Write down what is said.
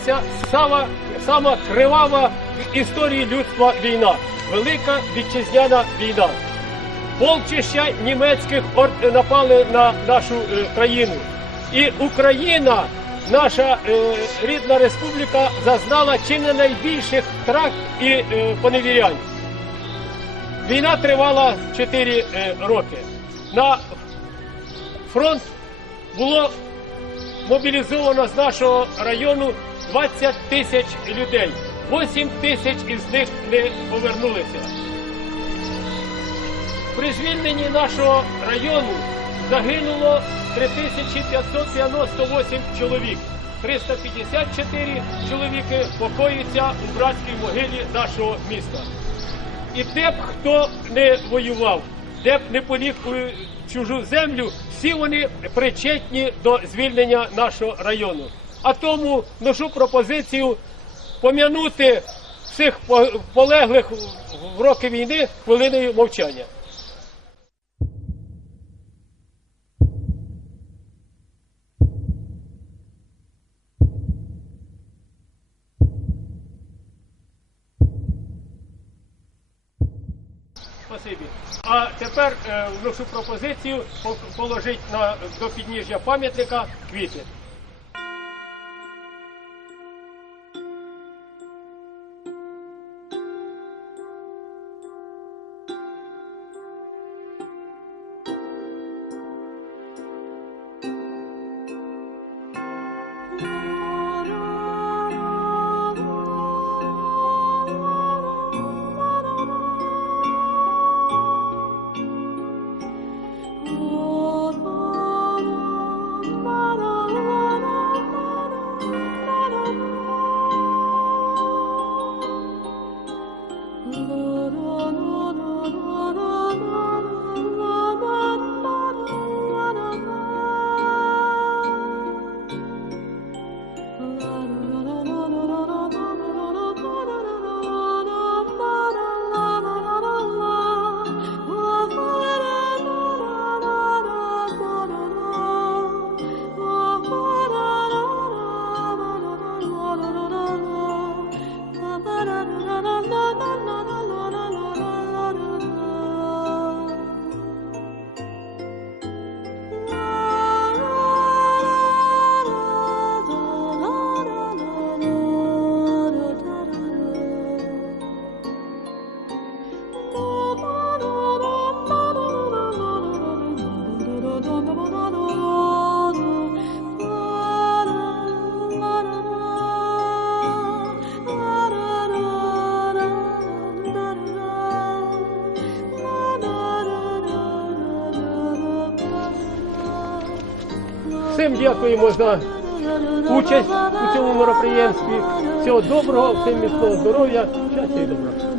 почалася сама, сама кривава в історії людства війна. Велика вітчизняна війна. Полчища німецьких ор- напали на нашу е, країну. І Україна, наша е, рідна республіка, зазнала чи не найбільших втрат і е, поневірянь. Війна тривала 4 е, роки. На фронт було мобілізовано з нашого району 20 тисяч людей. 8 тисяч із них не повернулися. При звільненні нашого району загинуло 3598 чоловік. 354 чоловіки покоїться у братській могилі нашого міста. І де б хто не воював, де б не поліг у чужу землю, всі вони причетні до звільнення нашого району. А тому ношу пропозицію пом'янути всіх полеглих в роки війни хвилиною мовчання. А тепер е, вношу пропозицію положити на до підніжжя пам'ятника квіти. no, no, no. Всім дякуємо за участь у цьому мероприємстві. Всього доброго, всім міцного здоров'я, щастя і добра.